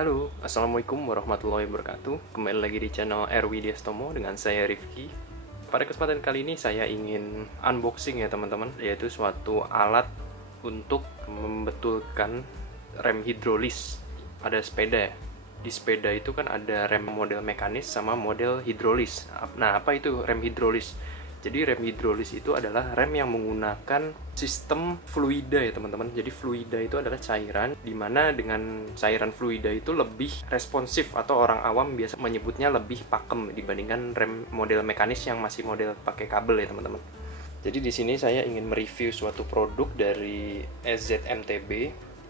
Halo, Assalamualaikum warahmatullahi wabarakatuh. Kembali lagi di channel RW Diastomo dengan saya Rifki. Pada kesempatan kali ini saya ingin unboxing ya teman-teman, yaitu suatu alat untuk membetulkan rem hidrolis pada sepeda. Di sepeda itu kan ada rem model mekanis sama model hidrolis. Nah, apa itu rem hidrolis? Jadi rem hidrolis itu adalah rem yang menggunakan sistem fluida ya teman-teman. Jadi fluida itu adalah cairan, dimana dengan cairan fluida itu lebih responsif, atau orang awam biasa menyebutnya lebih pakem dibandingkan rem model mekanis yang masih model pakai kabel ya teman-teman. Jadi di sini saya ingin mereview suatu produk dari SZMTB.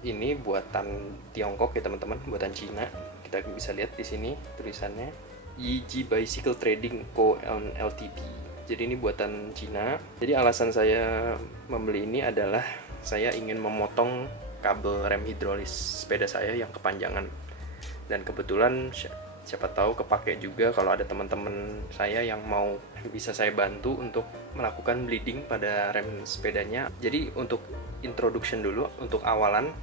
Ini buatan Tiongkok ya teman-teman, buatan Cina. Kita bisa lihat di sini tulisannya Yiji Bicycle Trading Co. Ltd. Jadi ini buatan Cina. Jadi alasan saya membeli ini adalah saya ingin memotong kabel rem hidrolis sepeda saya yang kepanjangan. Dan kebetulan siapa tahu kepake juga kalau ada teman-teman saya yang mau, bisa saya bantu untuk melakukan bleeding pada rem sepedanya. Jadi untuk introduction dulu, untuk awalan.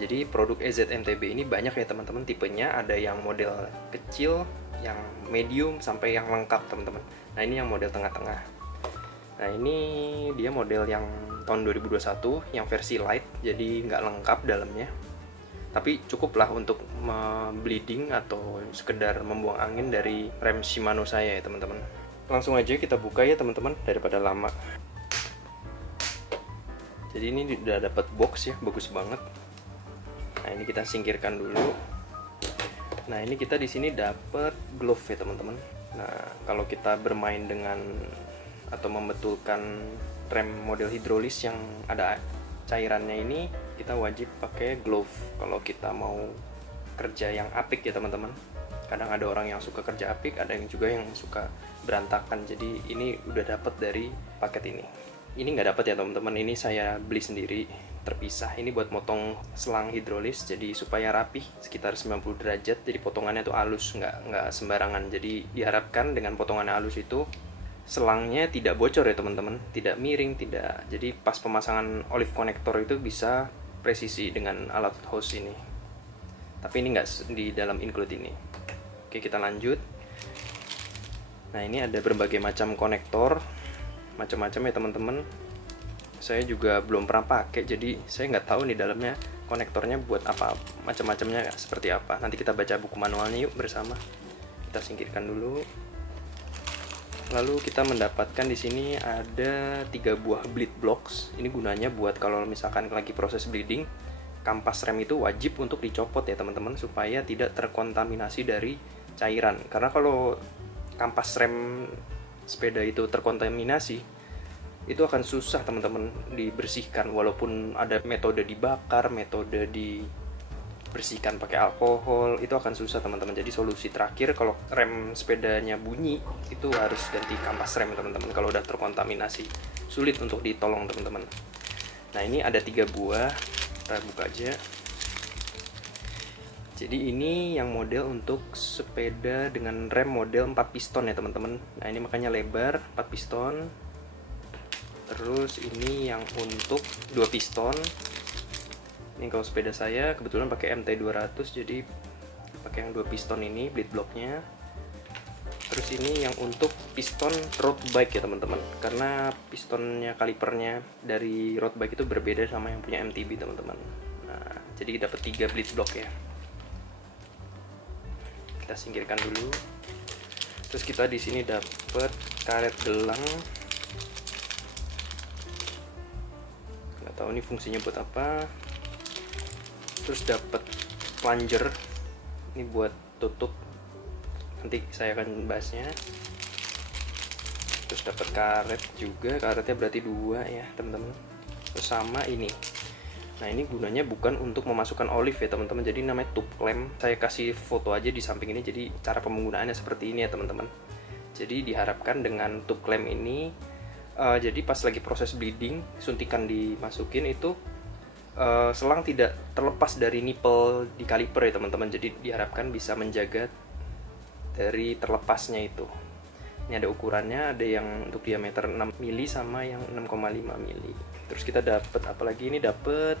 Jadi produk SZMTB ini banyak ya teman-teman tipenya, ada yang model kecil, yang medium, sampai yang lengkap teman-teman. Nah ini yang model tengah-tengah. Nah ini dia model yang tahun 2021 yang versi light, jadi nggak lengkap dalamnya. Tapi cukuplah untuk bleeding atau sekedar membuang angin dari rem Shimano saya ya teman-teman. Langsung aja kita buka ya teman-teman daripada lama. Jadi ini udah dapat box ya, bagus banget. Nah ini kita singkirkan dulu. Nah ini kita di sini dapat glove ya teman-teman. Nah kalau kita bermain dengan atau membetulkan rem model hidrolis yang ada cairannya ini, kita wajib pakai glove kalau kita mau kerja yang apik ya teman-teman. Kadang ada orang yang suka kerja apik, ada yang juga yang suka berantakan. Jadi ini udah dapat dari paket ini. Ini nggak dapat ya teman-teman, ini saya beli sendiri terpisah. Ini buat motong selang hidrolis, jadi supaya rapih sekitar 90 derajat. Jadi potongannya tuh halus, nggak sembarangan. Jadi diharapkan dengan potongan halus itu selangnya tidak bocor ya teman-teman, tidak miring, tidak. Jadi pas pemasangan olive connector itu bisa presisi dengan alat hose ini. Tapi ini nggak di dalam include ini. Oke, kita lanjut. Nah ini ada berbagai macam konektor, macam-macam ya teman-teman. Saya juga belum pernah pakai, jadi saya nggak tahu nih dalamnya konektornya buat apa, macam-macamnya seperti apa. Nanti kita baca buku manualnya yuk bersama. Kita singkirkan dulu. Lalu kita mendapatkan di sini ada 3 buah bleed blocks. Ini gunanya buat kalau misalkan lagi proses bleeding, kampas rem itu wajib untuk dicopot ya teman-teman, supaya tidak terkontaminasi dari cairan. Karena kalau kampas rem sepeda itu terkontaminasi, itu akan susah teman-teman dibersihkan. Walaupun ada metode dibakar, metode dibersihkan pakai alkohol, itu akan susah teman-teman. Jadi solusi terakhir kalau rem sepedanya bunyi, itu harus ganti kampas rem teman-teman. Kalau udah terkontaminasi, sulit untuk ditolong teman-teman. Nah ini ada 3 buah, kita buka aja. Jadi ini yang model untuk sepeda dengan rem model 4 piston ya teman-teman. Nah ini makanya lebar 4 piston. Terus ini yang untuk 2 piston. Ini kalau sepeda saya kebetulan pakai MT200, jadi pakai yang 2 piston ini bleed blocknya. Terus ini yang untuk piston road bike ya teman-teman, karena pistonnya kalipernya dari road bike itu berbeda sama yang punya MTB teman-teman. Nah jadi dapat 3 bleed block ya. Kita singkirkan dulu. Terus kita di sini dapat karet gelang. Nggak tahu ini fungsinya buat apa. Terus dapat plunger. Ini buat tutup. Nanti saya akan bahasnya. Terus dapat karet juga. Karetnya berarti 2 ya teman-teman. Terus sama ini. Nah ini gunanya bukan untuk memasukkan olive ya teman-teman, jadi namanya tube clamp. Saya kasih foto aja di samping ini, jadi cara penggunaannya seperti ini ya teman-teman. Jadi diharapkan dengan tube clamp ini, jadi pas lagi proses bleeding, suntikan dimasukin itu, selang tidak terlepas dari nipple di kaliper ya teman-teman. Jadi diharapkan bisa menjaga dari terlepasnya itu. Ini ada ukurannya, ada yang untuk diameter 6 mili sama yang 6,5 mili. Terus kita dapat apa lagi? Ini dapat,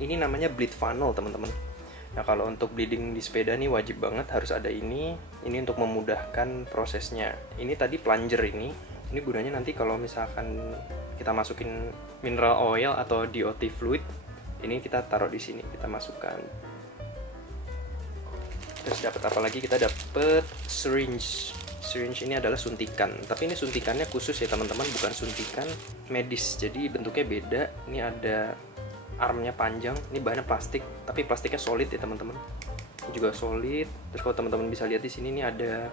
ini namanya bleed funnel teman-teman. Nah kalau untuk bleeding di sepeda nih wajib banget harus ada ini untuk memudahkan prosesnya. Ini tadi plunger ini gunanya nanti kalau misalkan kita masukin mineral oil atau DOT fluid, ini kita taruh di sini, kita masukkan. Terus dapat apa lagi? Kita dapat syringe. Syringe ini adalah suntikan, tapi ini suntikannya khusus ya teman-teman, bukan suntikan medis. Jadi bentuknya beda. Ini ada armnya panjang, ini bahannya plastik, tapi plastiknya solid ya teman-teman. Ini juga solid. Terus kalau teman-teman bisa lihat di sini ini ada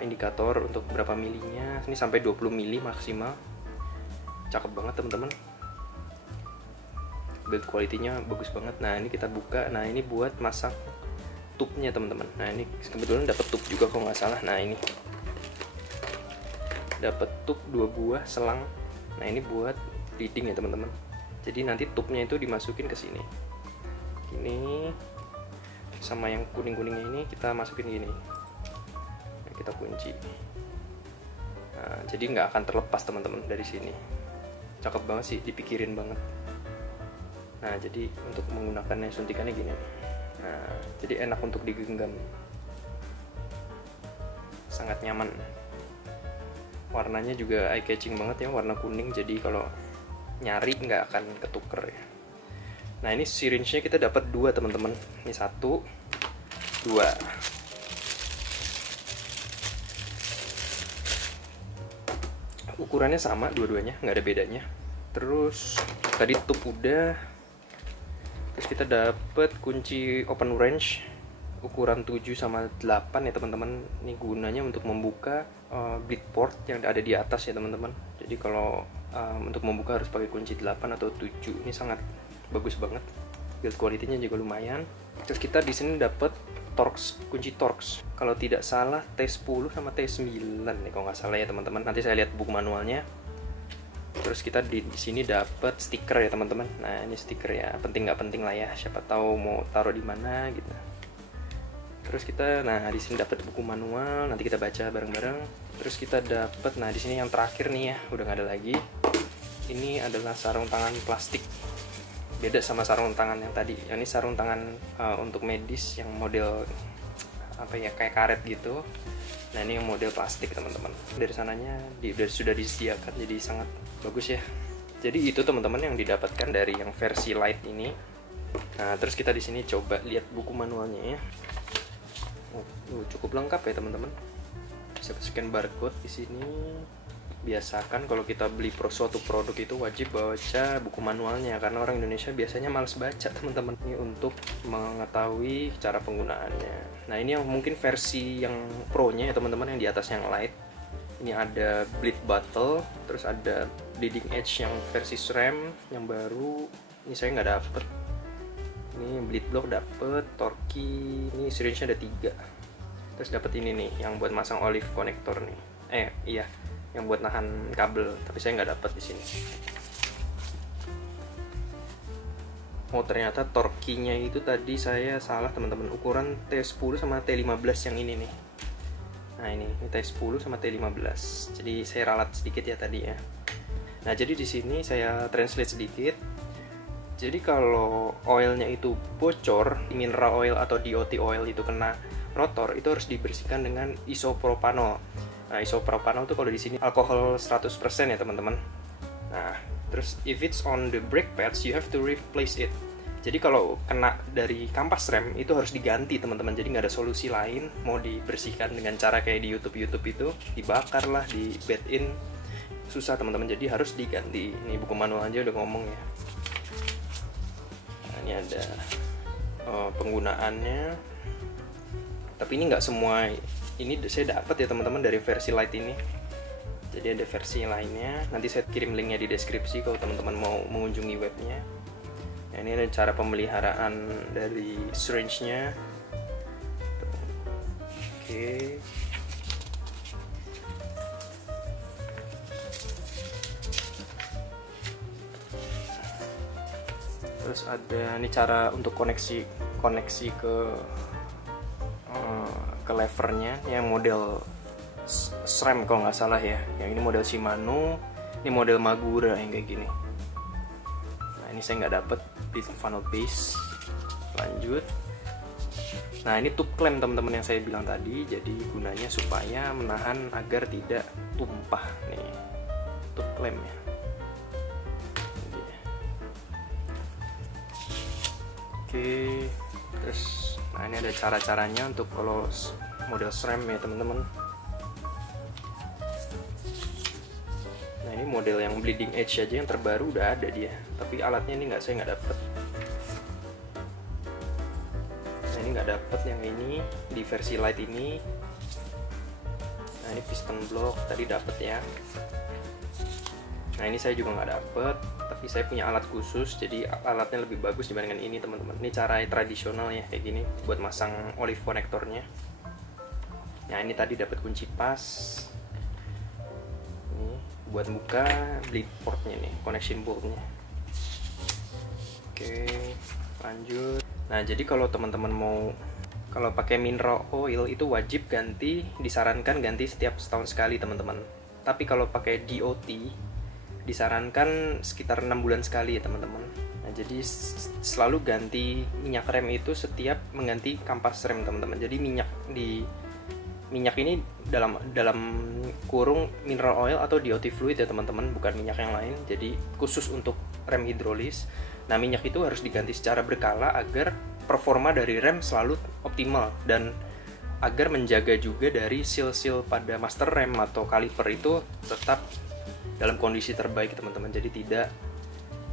indikator untuk berapa milinya. Ini sampai 20 mili maksimal. Cakep banget teman-teman. Build quality-nya bagus banget. Nah, ini kita buka. Nah, ini buat masak tubnya teman-teman. Nah, ini kebetulan dapat tub juga kalau nggak salah. Nah, ini dapat tub 2 buah selang. Nah, ini buat bleeding ya teman-teman. Jadi nanti tubnya itu dimasukin ke sini. Ini sama yang kuning-kuningnya ini kita masukin gini. Nah, kita kunci. Nah, jadi nggak akan terlepas teman-teman dari sini. Cakep banget sih, dipikirin banget. Nah, jadi untuk menggunakannya suntikannya gini. Nah, jadi enak untuk digenggam. Sangat nyaman. Warnanya juga eye catching banget ya, warna kuning. Jadi kalau nyari nggak akan ketuker ya. Nah, ini syringe-nya kita dapat 2 teman-teman. Ini 1, 2. Ukurannya sama dua-duanya, nggak ada bedanya. Terus tadi tub udah. Terus kita dapat kunci open range ukuran 7 sama 8 ya teman-teman. Ini gunanya untuk membuka bleed port yang ada di atas ya teman-teman. Jadi kalau untuk membuka harus pakai kunci 8 atau 7. Ini sangat bagus banget. Build quality-nya juga lumayan. Terus kita di sini dapat Torx, kunci Torx. Kalau tidak salah T10 sama T9 nih kalau nggak salah ya teman-teman. Nanti saya lihat buku manualnya. Terus kita di sini dapat stiker ya teman-teman. Nah, ini stiker ya, penting nggak penting lah ya, siapa tahu mau taruh di mana gitu. Terus kita, nah di sini dapat buku manual, nanti kita baca bareng-bareng. Terus kita dapat, nah di sini yang terakhir nih ya, udah nggak ada lagi. Ini adalah sarung tangan plastik. Beda sama sarung tangan yang tadi. Yang ini sarung tangan untuk medis yang model apa ya, kayak karet gitu. Nah, ini yang model plastik teman-teman. Dari sananya sudah disediakan, jadi sangat bagus ya. Jadi itu teman-teman yang didapatkan dari yang versi light ini. Nah, terus kita di sini coba lihat buku manualnya ya. Cukup lengkap ya teman-teman. Bisa scan barcode di sini. Biasakan kalau kita beli suatu produk itu wajib baca buku manualnya, karena orang Indonesia biasanya malas baca teman-teman. Ini untuk mengetahui cara penggunaannya. Nah, ini yang mungkin versi yang pro-nya ya teman-teman, yang di atas yang light. Ini ada bleed bottle, terus ada bleeding edge yang versi SRAM yang baru. Ini saya nggak dapet. Ini bleed block dapet, Torque. Ini syringe-nya ada 3. Terus dapat ini nih yang buat masang olive connector nih. Iya, yang buat nahan kabel, tapi saya nggak dapat di sini. Oh, ternyata Torque-nya itu tadi saya salah teman-teman, ukuran T10 sama T15 yang ini nih. Nah, ini T10 sama T15. Jadi saya ralat sedikit ya tadi ya. Nah, jadi di sini saya translate sedikit. Jadi kalau oilnya itu bocor, mineral oil atau DOT oil itu kena rotor, itu harus dibersihkan dengan isopropanol. Nah, isopropanol itu kalau di sini alkohol 100% ya teman-teman. Nah, terus if it's on the brake pads, you have to replace it. Jadi kalau kena dari kampas rem itu harus diganti teman-teman. Jadi nggak ada solusi lain. Mau dibersihkan dengan cara kayak di YouTube itu, dibakar lah, di bed in, susah teman-teman. Jadi harus diganti. Ini buku manual aja udah ngomong ya. Nah, ini ada penggunaannya. Tapi ini nggak semua. Ini saya dapat ya teman-teman dari versi light ini. Jadi ada versi lainnya. Nanti saya kirim linknya di deskripsi kalau teman-teman mau mengunjungi webnya. Nah, ini ada cara pemeliharaan dari syringe-nya. Oke. Terus ada ini cara untuk koneksi ke levernya yang model SRAM kalau nggak salah ya. Yang ini model Shimano, ini model Magura yang kayak gini. Nah, ini saya nggak dapet di funnel base. Lanjut. Nah, ini tube klem teman-teman yang saya bilang tadi. Jadi gunanya supaya menahan agar tidak tumpah nih. Tube klem ya. Oke, terus nah ini ada cara-caranya untuk kalau model SRAM ya teman-teman. Nah, ini model yang bleeding edge aja yang terbaru udah ada dia, tapi alatnya ini saya nggak dapet. Nah, ini nggak dapet yang ini di versi light ini. Nah, ini piston block tadi dapet ya. Nah, ini saya juga nggak dapet, tapi saya punya alat khusus, jadi alatnya lebih bagus dibandingkan ini teman-teman. Ini cara tradisional ya, kayak gini buat masang olive konektornya. Nah, ini tadi dapat kunci pas. Ini buat buka bleed portnya nih, connection bolt-nya. Oke, lanjut. Nah, jadi kalau teman-teman kalau pakai mineral oil itu wajib disarankan ganti setiap setahun sekali teman-teman. Tapi kalau pakai DOT disarankan sekitar 6 bulan sekali ya teman-teman. Nah, jadi selalu ganti minyak rem itu setiap mengganti kampas rem teman-teman. Jadi minyak ini dalam kurung mineral oil atau DOT fluid ya teman-teman, bukan minyak yang lain. Jadi khusus untuk rem hidrolis. Nah, minyak itu harus diganti secara berkala agar performa dari rem selalu optimal dan agar menjaga juga dari seal-seal pada master rem atau kaliper itu tetap dalam kondisi terbaik teman-teman, jadi tidak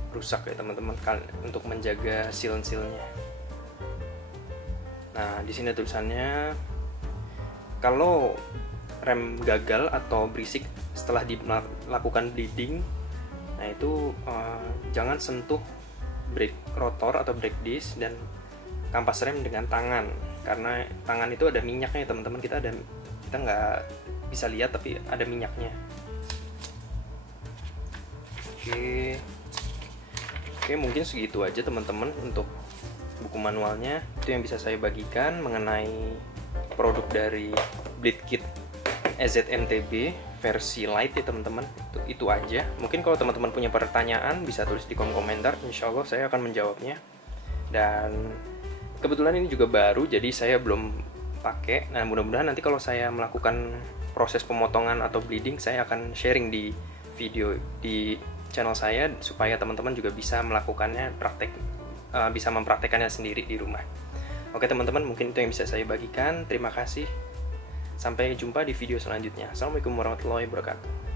rusak ya teman-teman, untuk menjaga seal-sealnya. Nah, di sini tulisannya kalau rem gagal atau berisik setelah dilakukan bleeding, nah itu jangan sentuh brake rotor atau brake disc dan kampas rem dengan tangan, karena tangan itu ada minyaknya teman-teman. Kita nggak bisa lihat tapi ada minyaknya. Oke, mungkin segitu aja teman-teman untuk buku manualnya. Itu yang bisa saya bagikan mengenai produk dari Bleed Kit EZMTB versi light ya teman-teman. Itu aja. Mungkin kalau teman-teman punya pertanyaan bisa tulis di kolom komentar, insya Allah saya akan menjawabnya. Dan kebetulan ini juga baru, jadi saya belum pakai. Nah, mudah-mudahan nanti kalau saya melakukan proses pemotongan atau bleeding, saya akan sharing di video di channel saya supaya teman-teman juga bisa melakukannya bisa mempraktekannya sendiri di rumah. Oke teman-teman, mungkin itu yang bisa saya bagikan. Terima kasih. Sampai jumpa di video selanjutnya. Assalamualaikum warahmatullahi wabarakatuh.